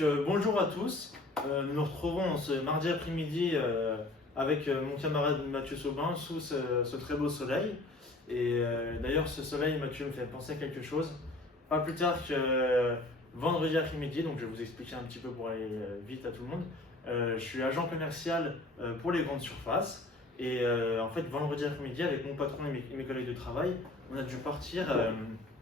Bonjour à tous. Nous nous retrouvons ce mardi après-midi avec mon camarade Mathieu Saubin sous ce très beau soleil. D'ailleurs, ce soleil, Mathieu, me fait penser à quelque chose. Pas plus tard que vendredi après-midi, donc je vais vous expliquer un petit peu pour aller vite à tout le monde. Je suis agent commercial pour les grandes surfaces. En fait, vendredi après-midi, avec mon patron et mes collègues de travail, on a dû partir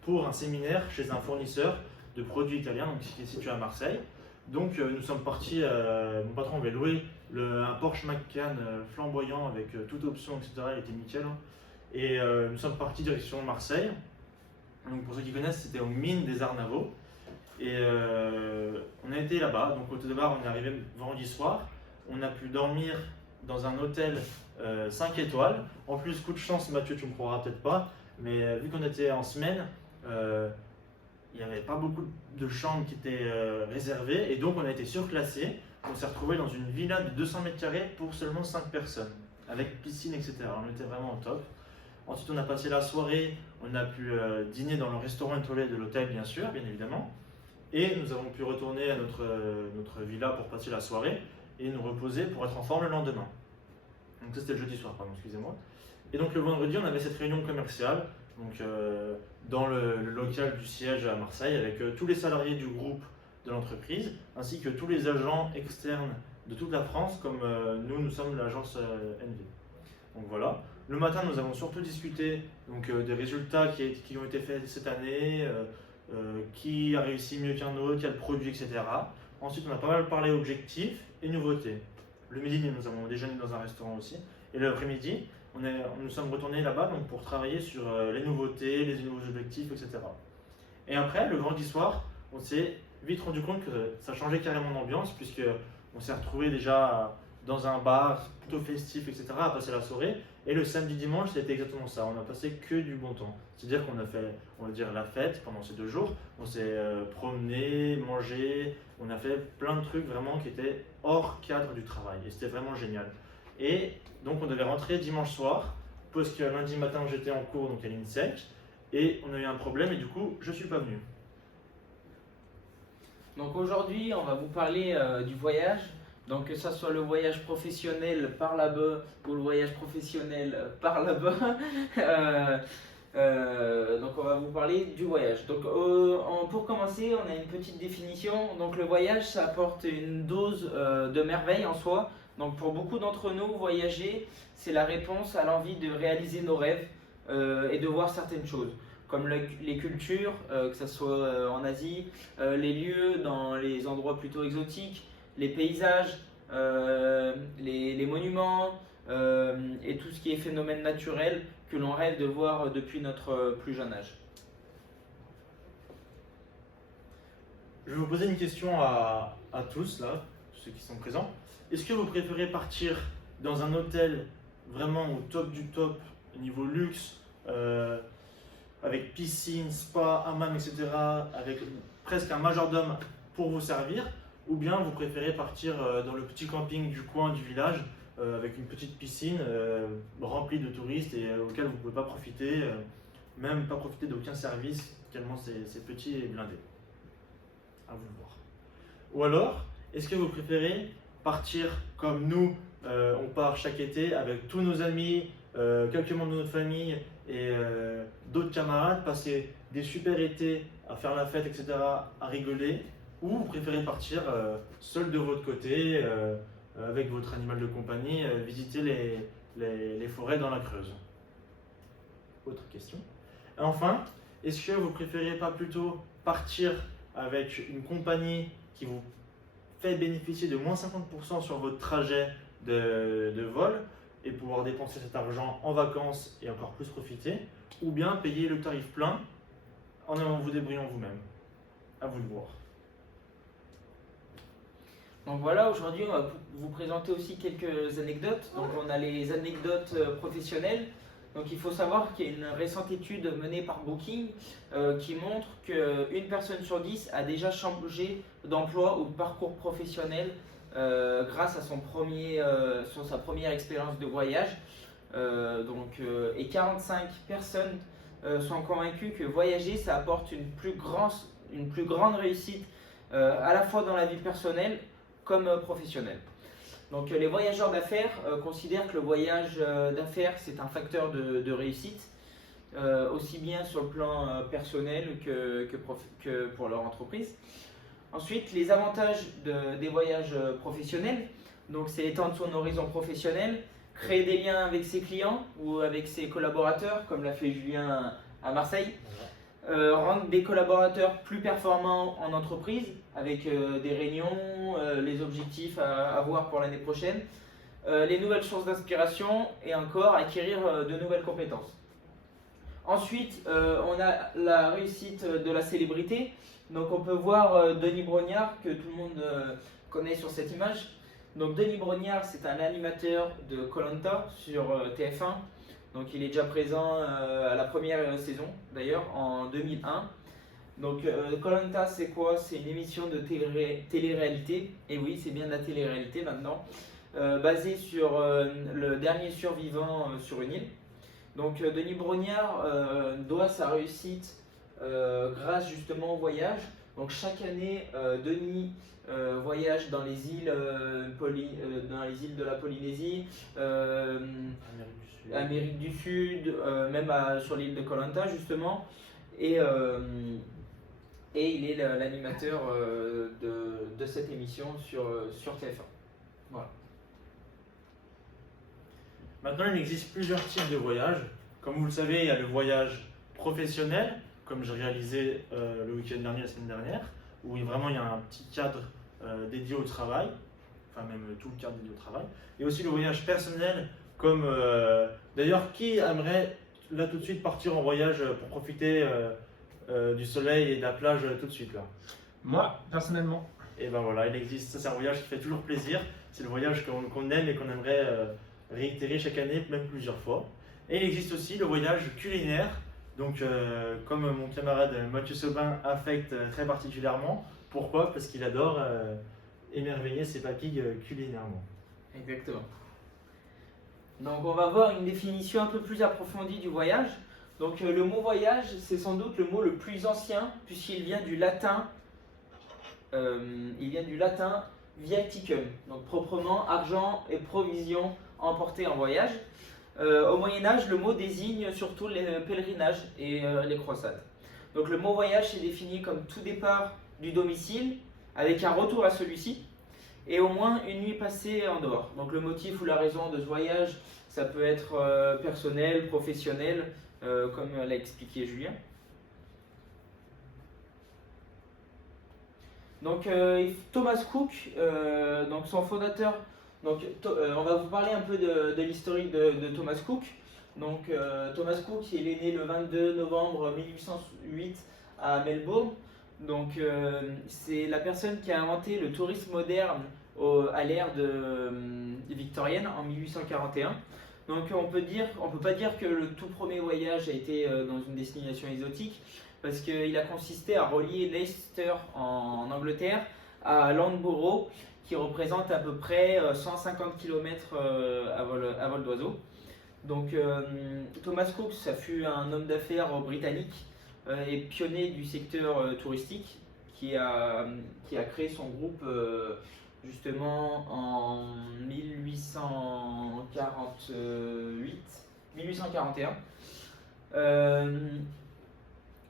pour un séminaire chez un fournisseur de produits italiens, donc, qui est situé à Marseille. Donc nous sommes partis, mon patron avait loué un Porsche Macan flamboyant avec toute option, etc. Il était nickel. Hein. Nous sommes partis direction Marseille. Donc, pour ceux qui connaissent, c'était aux mines des Arnavaux. On a été là-bas. Donc au tout départ, on est arrivé vendredi soir. On a pu dormir dans un hôtel 5 étoiles. En plus, coup de chance, Mathieu, tu ne me croiras peut-être pas, mais vu qu'on était en semaine, il n'y avait pas beaucoup de chambres qui étaient réservées et donc on a été surclassé. On s'est retrouvé dans une villa de 200 mètres carrés pour seulement 5 personnes, avec piscine, etc. On était vraiment au top. Ensuite, on a passé la soirée, on a pu dîner dans le restaurant étoilé de l'hôtel, bien sûr, bien évidemment. Et nous avons pu retourner à notre villa pour passer la soirée et nous reposer pour être en forme le lendemain. Donc ça, c'était le jeudi soir, pardon, excusez-moi. Et donc le vendredi, on avait cette réunion commerciale donc, dans le local du siège à Marseille avec tous les salariés du groupe de l'entreprise ainsi que tous les agents externes de toute la France comme nous sommes l'agence NV. Donc voilà. Le matin, nous avons surtout discuté donc, des résultats qui ont été faits cette année, qui a réussi mieux qu'un autre, quel produit, etc. Ensuite, on a pas mal parlé objectifs et nouveautés. Le midi, nous avons déjeuné dans un restaurant aussi. Et l'après-midi, nous sommes retournés là-bas donc, pour travailler sur les nouveautés, les nouveaux objectifs, etc. Et après, le vendredi soir, on s'est vite rendu compte que ça changeait carrément d'ambiance, puisqu'on s'est retrouvé déjà dans un bar plutôt festif, etc., à passer la soirée. Et le samedi dimanche, c'était exactement ça. On n'a passé que du bon temps. C'est-à-dire qu'on a fait, on va dire, la fête pendant ces 2 jours. On s'est promené, mangé, on a fait plein de trucs vraiment qui étaient hors cadre du travail. Et c'était vraiment génial. Et donc on devait rentrer dimanche soir, parce que lundi matin j'étais en cours donc à l'INSEC, et on a eu un problème et du coup je suis pas venu. Donc aujourd'hui, on va vous parler du voyage. Donc que ça soit le voyage professionnel par là-bas ou le voyage professionnel par là-bas. Donc on va vous parler du voyage. Donc pour commencer, on a une petite définition. Donc le voyage, ça apporte une dose de merveille en soi. Donc pour beaucoup d'entre nous, voyager, c'est la réponse à l'envie de réaliser nos rêves et de voir certaines choses, comme les cultures, que ce soit en Asie, les lieux dans les endroits plutôt exotiques, les paysages, les monuments et tout ce qui est phénomène naturel que l'on rêve de voir depuis notre plus jeune âge. Je vais vous poser une question à tous là, ceux qui sont présents. Est-ce que vous préférez partir dans un hôtel vraiment au top du top, niveau luxe, avec piscine, spa, hammam, etc., avec presque un majordome pour vous servir, ou bien vous préférez partir dans le petit camping du coin du village avec une petite piscine remplie de touristes et auquel vous ne pouvez pas profiter, même pas profiter d'aucun service, tellement c'est petit et blindé. À vous de voir. Ou alors, est-ce que vous préférez partir comme nous, on part chaque été avec tous nos amis, quelques membres de notre famille et d'autres camarades, passer des super étés à faire la fête, etc., à rigoler, ou vous préférez partir seul de votre côté, avec votre animal de compagnie, visiter les forêts dans la Creuse? Autre question. Enfin, est-ce que vous préférez pas plutôt partir avec une compagnie qui vous fait bénéficier de moins 50% sur votre trajet de vol et pouvoir dépenser cet argent en vacances et encore plus profiter, ou bien payer le tarif plein en vous débrouillant vous-même? À vous de voir. Donc voilà, aujourd'hui on va vous présenter aussi quelques anecdotes. Donc on a les anecdotes professionnelles. Donc il faut savoir qu'il y a une récente étude menée par Booking qui montre qu'une personne sur 10 a déjà changé d'emploi ou de parcours professionnel grâce à sur sa première expérience de voyage. Et 45 personnes sont convaincues que voyager ça apporte une plus grande réussite à la fois dans la vie personnelle comme professionnelle. Donc les voyageurs d'affaires considèrent que le voyage d'affaires c'est un facteur de réussite, aussi bien sur le plan personnel que pour leur entreprise. Ensuite, les avantages des voyages professionnels, donc c'est étendre son horizon professionnel, créer des liens avec ses clients ou avec ses collaborateurs, comme l'a fait Julien à Marseille, rendre des collaborateurs plus performants en entreprise, avec des réunions, les objectifs à voir pour l'année prochaine, les nouvelles sources d'inspiration et encore acquérir de nouvelles compétences. Ensuite, on a la réussite de la célébrité. Donc on peut voir Denis Brognard, que tout le monde connaît sur cette image. Donc Denis Brognard, c'est un animateur de koh sur TF1. Donc il est déjà présent à la première saison, d'ailleurs, en 2001. Donc koh c'est quoi? C'est une émission de télé-réalité. Et oui, c'est bien de la télé-réalité maintenant. Basée sur le dernier survivant sur une île. Donc Denis Brognard doit sa réussite grâce justement au voyage. Donc chaque année, Denis voyage dans les îles, de la Polynésie, Amérique du Sud, même sur l'île de koh justement. Et il est l'animateur de cette émission sur TF1. Voilà. Maintenant, il existe plusieurs types de voyages. Comme vous le savez, il y a le voyage professionnel, comme j'ai réalisé le week-end dernier, la semaine dernière, où vraiment il y a un petit cadre dédié au travail, enfin même tout le cadre dédié au travail. Et aussi le voyage personnel, comme d'ailleurs, qui aimerait là tout de suite partir en voyage pour profiter du soleil et de la plage tout de suite là? Moi, personnellement. Et ben voilà, il existe, ça c'est un voyage qui fait toujours plaisir, c'est le voyage qu'on aime et qu'on aimerait réitérer chaque année, même plusieurs fois. Et il existe aussi le voyage culinaire, donc comme mon camarade Mathieu Sobin affecte très particulièrement. Pourquoi? Parce qu'il adore émerveiller ses papilles culinairement. Exactement. Donc on va voir une définition un peu plus approfondie du voyage. Donc le mot voyage, c'est sans doute le mot le plus ancien, puisqu'il vient du latin. Viaticum, donc proprement argent et provisions emportées en voyage. Au Moyen-Âge, le mot désigne surtout les pèlerinages et les croisades. Donc le mot voyage est défini comme tout départ du domicile avec un retour à celui-ci et au moins une nuit passée en dehors. Donc le motif ou la raison de ce voyage, ça peut être personnel, professionnel, comme l'a expliqué Julien. Donc Thomas Cook, donc son fondateur, on va vous parler un peu de l'historique de Thomas Cook. Donc Thomas Cook, il est né le 22 novembre 1808 à Melbourne. Donc c'est la personne qui a inventé le tourisme moderne à l'ère victorienne en 1841. Donc on peut pas dire que le tout premier voyage a été dans une destination exotique, parce qu'il a consisté à relier Leicester en Angleterre à Loughborough, qui représente à peu près 150 km à vol d'oiseau. Donc Thomas Cook, ça fut un homme d'affaires britannique et pionnier du secteur touristique qui a créé son groupe justement en 1841.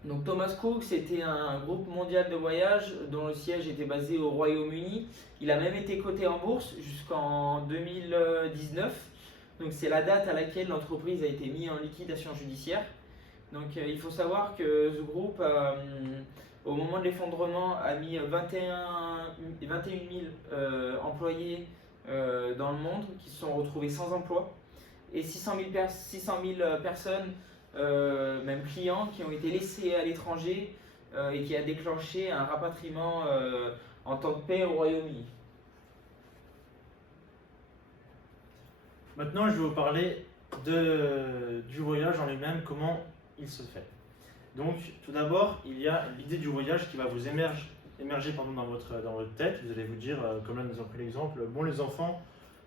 Donc Thomas Cook, c'était un groupe mondial de voyage dont le siège était basé au Royaume-Uni. Il a même été coté en bourse jusqu'en 2019. Donc c'est la date à laquelle l'entreprise a été mise en liquidation judiciaire. Donc il faut savoir que ce groupe, au moment de l'effondrement, a mis 21 000 employés dans le monde qui se sont retrouvés sans emploi et 600 000 personnes, même clients, qui ont été laissés à l'étranger et qui a déclenché un rapatriement en temps de paix au Royaume-Uni. Maintenant, je vais vous parler du voyage en lui-même, comment il se fait. Donc, tout d'abord, il y a l'idée du voyage qui va vous émerger dans votre tête. Vous allez vous dire, comme là nous avons pris l'exemple, bon les enfants,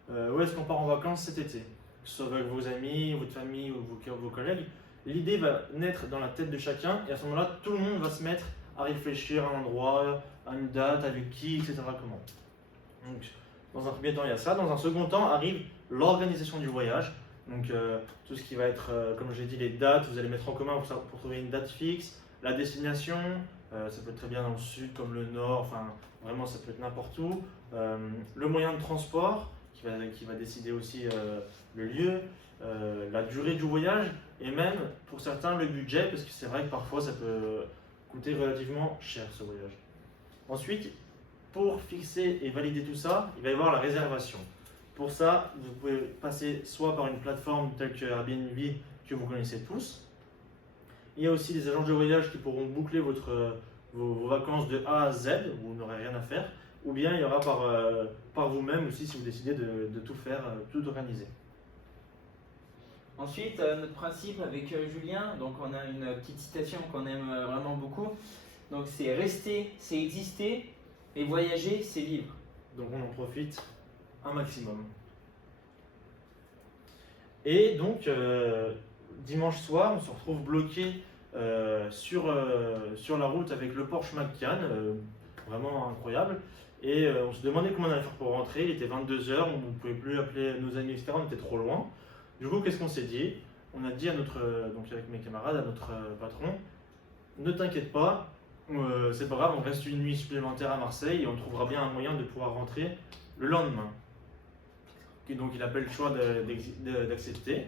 où est-ce qu'on part en vacances cet été? Que ce soit avec vos amis, votre famille ou vos collègues. L'idée va naître dans la tête de chacun et à ce moment-là, tout le monde va se mettre à réfléchir à un endroit, à une date, avec qui, etc. Comment. Donc, dans un premier temps, il y a ça. Dans un second temps, arrive l'organisation du voyage. Donc, tout ce qui va être, comme j'ai dit, les dates, vous allez mettre en commun pour trouver une date fixe, la destination, ça peut être très bien dans le sud comme le nord, enfin, vraiment, ça peut être n'importe où. Le moyen de transport, qui va décider aussi le lieu, la durée du voyage, et même, pour certains, le budget, parce que c'est vrai que parfois, ça peut coûter relativement cher, ce voyage. Ensuite, pour fixer et valider tout ça, il va y avoir la réservation. Pour ça, vous pouvez passer soit par une plateforme telle que Airbnb que vous connaissez tous. Il y a aussi des agences de voyage qui pourront boucler vos vacances de A à Z, où vous n'aurez rien à faire. Ou bien il y aura par vous-même aussi si vous décidez de tout faire, tout organiser. Ensuite, notre principe avec Julien, donc on a une petite citation qu'on aime vraiment beaucoup. Donc c'est rester, c'est exister, et voyager, c'est vivre. Donc on en profite un maximum. Et donc, dimanche soir, on se retrouve bloqué sur la route avec le Porsche Macan, vraiment incroyable. Et on se demandait comment on allait faire pour rentrer. Il était 22h, on ne pouvait plus appeler nos amis, etc. On était trop loin. Du coup, qu'est-ce qu'on s'est dit? On a dit donc avec mes camarades, à notre patron, ne t'inquiète pas, c'est pas grave, on reste une nuit supplémentaire à Marseille et on trouvera bien un moyen de pouvoir rentrer le lendemain. Et donc il a pas eu le choix d'accepter.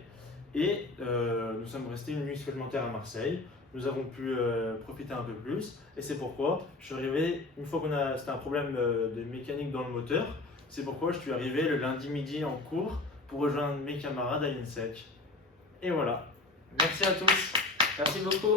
Et nous sommes restés une nuit supplémentaire à Marseille. Nous avons pu profiter un peu plus. Et c'est pourquoi je suis arrivé, une fois c'était un problème de mécanique dans le moteur, c'est pourquoi je suis arrivé le lundi midi en cours pour rejoindre mes camarades à l'INSEC. Et voilà. Merci à tous. Merci beaucoup.